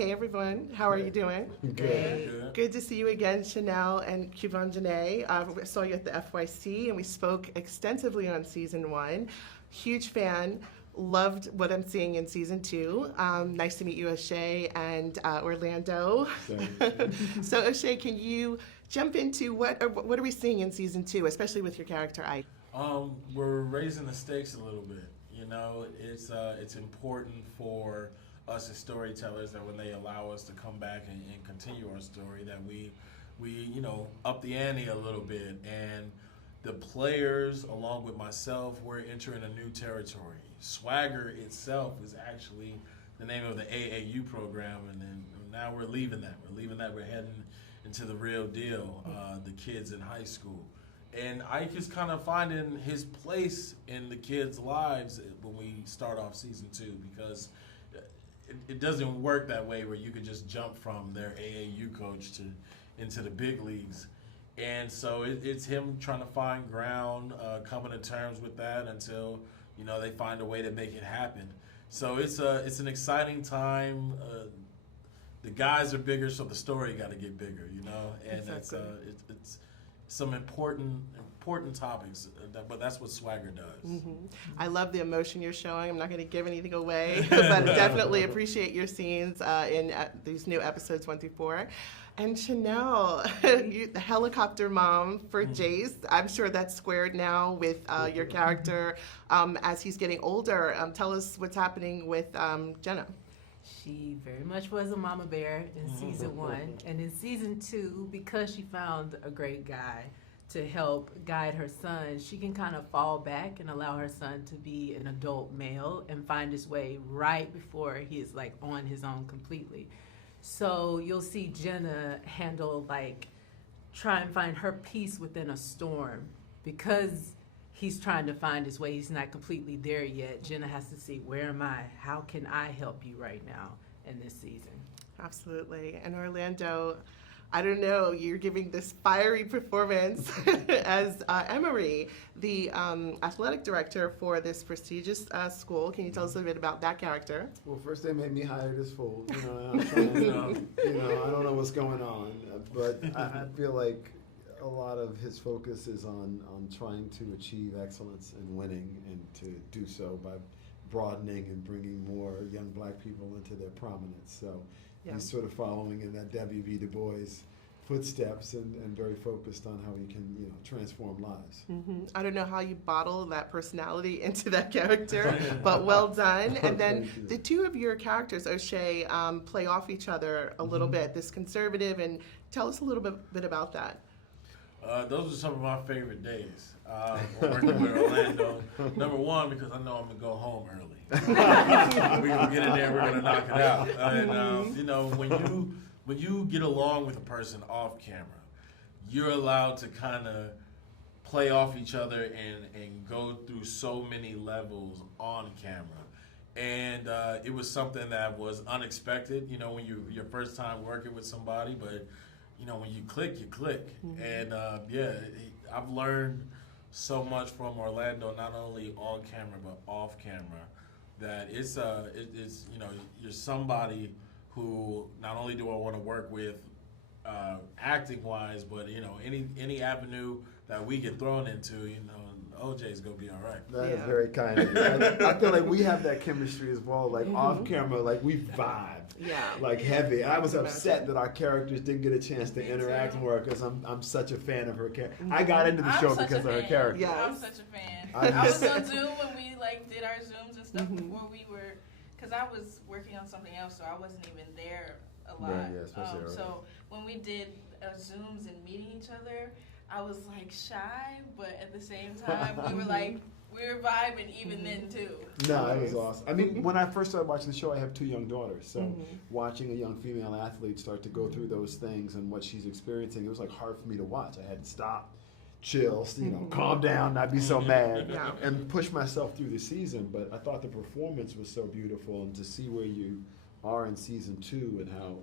Hey everyone, how are you doing? Good. Good to see you again, Shinelle and Quvenzhané. I saw you at the FYC and we spoke extensively on season 1. Huge fan. Loved what I'm seeing in season 2. Nice to meet you, O'Shea and Orlando. So O'Shea, can you jump into what are we seeing in season 2, especially with your character Ike? We're raising the stakes a little bit. You know, it's important for us as storytellers that when they allow us to come back and continue our story, that we up the ante a little bit. And the players, along with myself, we're entering a new territory. Swagger itself is actually the name of the AAU program, and then now we're leaving that. We're heading into the real deal, the kids in high school. And Ike is kind of finding his place in the kids' lives when we start off season 2, because it doesn't work that way where you could just jump from their AAU coach into the big leagues. And so it's him trying to find ground, coming to terms with that until they find a way to make it happen. So it's an exciting time. The guys are bigger, so the story got to get bigger, and exactly. It's some important topics, but that's what Swagger does. Mm-hmm. I love the emotion you're showing. I'm not going to give anything away, but definitely appreciate your scenes in these new episodes 1 through 4. And Shinelle, the helicopter mom for Jace, I'm sure that's squared now with your character as he's getting older. Tell us what's happening with Jenna. She very much was a mama bear in season 1. And in season 2, because she found a great guy to help guide her son, she can kind of fall back and allow her son to be an adult male and find his way right before he is like on his own completely. So you'll see Jenna handle try and find her peace within a storm, because he's trying to find his way. He's not completely there yet. Jenna has to see, where am I? How can I help you right now in this season? Absolutely. And Orlando, I don't know, you're giving this fiery performance as Emery, the athletic director for this prestigious school. Can you tell us a little bit about that character? Well, first they made me hire this fool. I'm trying to, I don't know what's going on, but I feel like a lot of his focus is on trying to achieve excellence and winning, and to do so by broadening and bringing more young black people into their prominence. So he's sort of following in that W.B. Du Bois footsteps, and very focused on how he can transform lives. Mm-hmm. I don't know how you bottle that personality into that character, but well done. And then the two of your characters, O'Shea, play off each other a little bit, this conservative, and tell us a little bit about that. Those are some of my favorite days, working with Orlando. Number one, because I know I'm going to go home early. We're going to get in there, we're going to knock it out. And, when you get along with a person off camera, you're allowed to kind of play off each other and go through so many levels on camera. And it was something that was unexpected, when your first time working with somebody, but when you click, you click. Mm-hmm. And I've learned so much from Orlando, not only on camera but off camera, that it's you're somebody who not only do I want to work with acting wise, but any avenue that we get thrown into, OJ's gonna be all right. That is very kind of you. I feel like we have that chemistry as well, off camera, we vibe, heavy. I was upset that our characters didn't get a chance to interact more, because I'm such a fan of her character. I got into the show because of her character. Yes. I'm such a fan. I was on Zoom when we did our Zooms and stuff before we were, because I was working on something else, so I wasn't even there a lot. So when we did Zooms and meeting each other, I was shy, but at the same time we were vibing even then too. No, it was awesome. I mean, when I first started watching the show, I have 2 young daughters, so watching a young female athlete start to go through those things and what she's experiencing, it was hard for me to watch. I had to stop, chill, calm down, not be so mad, and push myself through the season. But I thought the performance was so beautiful, and to see where you are in season 2 and how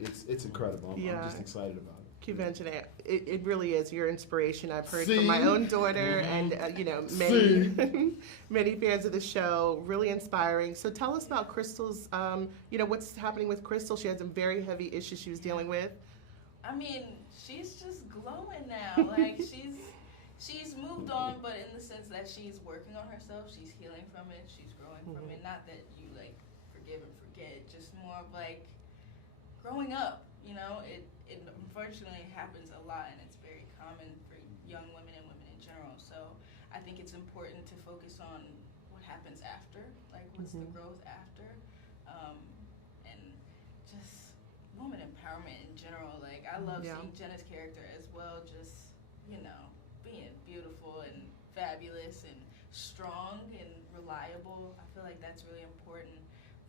it's incredible. I'm just excited about it. Quvenzhané, it really is your inspiration. I've heard from my own daughter and, many, many fans of the show, really inspiring. So tell us about Crystal's, what's happening with Crystal. She had some very heavy issues she was dealing with. I mean, she's just glowing now. Like, she's moved on, but in the sense that she's working on herself, she's healing from it, she's growing from it. Not that you, like, forgive and forget, just more of, like, growing up, It unfortunately happens a lot, and it's very common for young women and women in general. So I think it's important to focus on what happens after, like what's the growth after, and just woman empowerment in general. Like, I love seeing Jenna's character as well, just, being beautiful and fabulous and strong and reliable. I feel like that's really important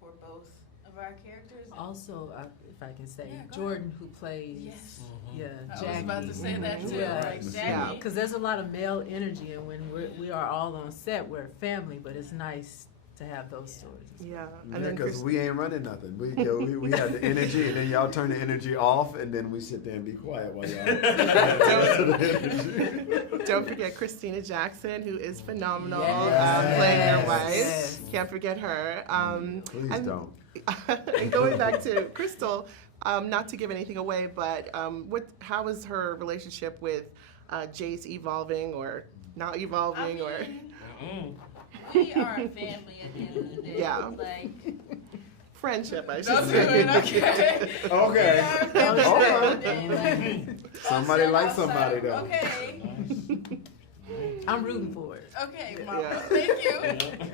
for both of our characters. Also, if I can say, Yeah, Jordan, who plays, I Jackie. was about to say that too. Yeah. Like, Jackie. Because there's a lot of male energy, and when we are all on set, we're a family, but it's nice to have those stories. Yeah, and then because we ain't running nothing. We have the energy, and then y'all turn the energy off, and then we sit there and be quiet while y'all. Don't forget Christina Jackson, who is phenomenal, Yes. playing your wife. Yes. Can't forget her. Please don't. And going back to Crystal, not to give anything away, but how is her relationship with Jace evolving or not evolving? We are a family at the end of the day. Yeah. Like, Friendship, I should don't do say. it, okay? Okay. We are a family at the end of the day. Like, Somebody outside, likes somebody, though. Okay. I'm rooting for it. Okay, Mama. Yeah. Thank you.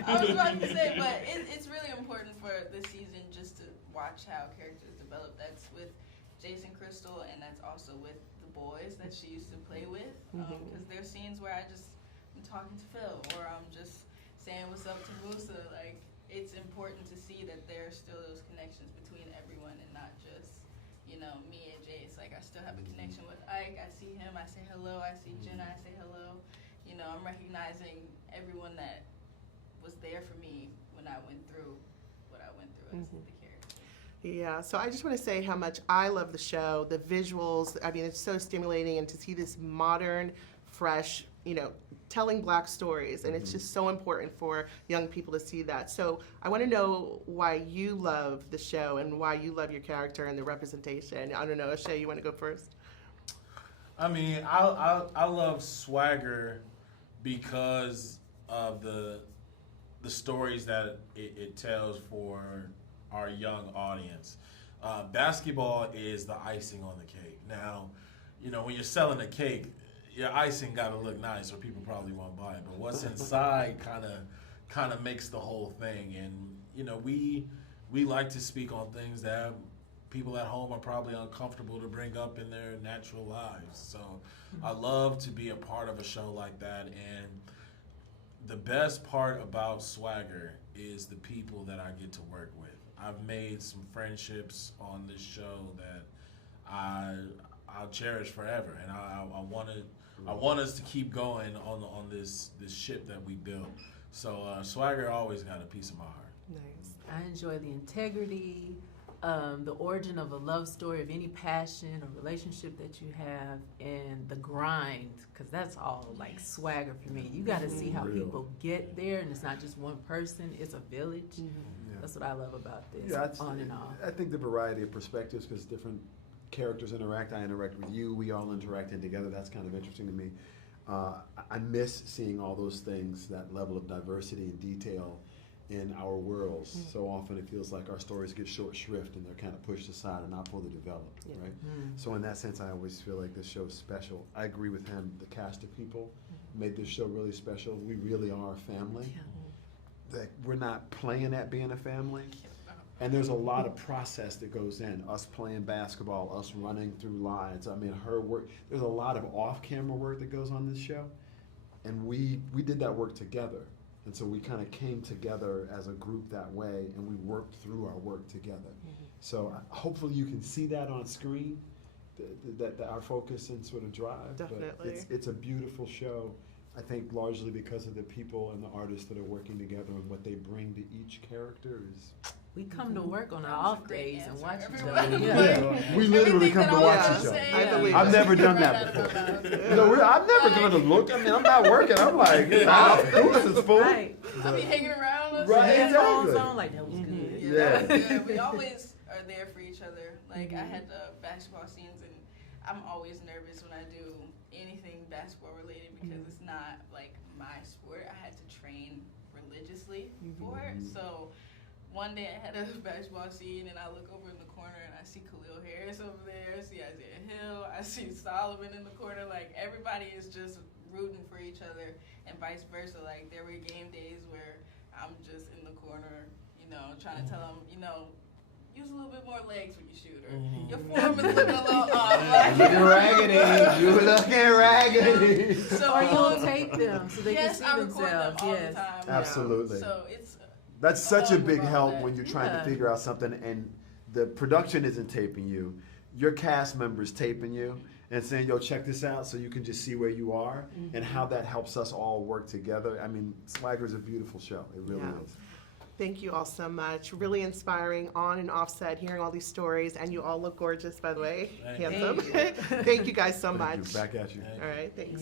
I was about to say, but it's really important for this season just to watch how characters develop. That's with Jason Crystal, and that's also with the boys that she used to play with. Because there's scenes where I'm talking to Phil, or I'm just saying what's up to Musa. Like, it's important to see that there's still those connections between everyone and not just, me and Jace. Like, I still have a connection with Ike. I see him, I say hello. I see Jenna, I say hello. I'm recognizing everyone that was there for me when I went through what I went through as the character. Yeah, so I just want to say how much I love the show, the visuals. I mean, it's so stimulating, and to see this modern, fresh, telling Black stories, and it's just so important for young people to see that. So I want to know why you love the show and why you love your character and the representation. I don't know, Ashay, you want to go first? I mean, I love Swagger because of the stories that it tells for our young audience. Basketball is the icing on the cake. Now, when you're selling a cake, your icing got to look nice, or people probably won't buy it. But what's inside kind of makes the whole thing. And we like to speak on things that people at home are probably uncomfortable to bring up in their natural lives. So I love to be a part of a show like that. And the best part about Swagger is the people that I get to work with. I've made some friendships on this show that I'll cherish forever, and I want us to keep going on this ship that we built. So Swagger always got a piece of my heart. Nice. I enjoy the integrity, the origin of a love story, of any passion or relationship that you have, and the grind, because that's all like Swagger for me. You got to see how people get there, and it's not just one person, it's a village. Yeah. That's what I love about this, on and off. I think the variety of perspectives, because different characters interact. I interact with you, we all interacting together. That's kind of interesting to me. I miss seeing all those things, that level of diversity and detail in our worlds. So often it feels like our stories get short shrift and they're kind of pushed aside and not fully developed, right? So in that sense, I always feel like this show is special. I agree with him. The cast of people made this show really special. We really are a family. That we're not playing at being a family. And there's a lot of process that goes in. Us playing basketball, us running through lines. I mean, her work. There's a lot of off-camera work that goes on this show. And we did that work together. And so we kind of came together as a group that way, and we worked through our work together. So hopefully you can see that on screen, that our focus and sort of drive. Definitely. But it's a beautiful show, I think largely because of the people and the artists that are working together, and what they bring to each character is We come to work on our That was a off great days and answer, watch each everyone. other. Yeah. We literally come to watch each other. I believe I've it. never done that before. You know, I'm never going to look. I mean, I'm not working. I'm like, this is full. Right. I be hanging around. Right, Headphones exactly. on, like, that was good. Yeah, Yeah. that was good. We always are there for each other. Like I had basketball scenes, and I'm always nervous when I do anything basketball related because it's not like my sport. I had to train religiously for it. So one day I had a basketball scene, and I look over in the corner, and I see Khalil Harris over there. I see Isaiah Hill. I see Solomon in the corner. Like everybody is just rooting for each other, and vice versa. Like there were game days where I'm just in the corner, you know, trying to tell them, you know, use a little bit more legs when you shoot, or your form is looking a little off. Like, Looking raggedy. You looking raggedy. So Or you'll tape them so they yes, can see I record themselves. them all Yes. the time. Absolutely. So it's That's such a all big about help that. when you're trying to Yeah. figure out something and the production isn't taping you. Your cast members taping you and saying, yo, check this out, so you can just see where you are and how that helps us all work together. I mean, Swagger is a beautiful show. It really Yeah. is. Thank you all so much. Really inspiring on and off set, hearing all these stories, and you all look gorgeous, by the way. Thank you. Handsome. Thank you guys so Thank much. you. Back at you. All right, thanks.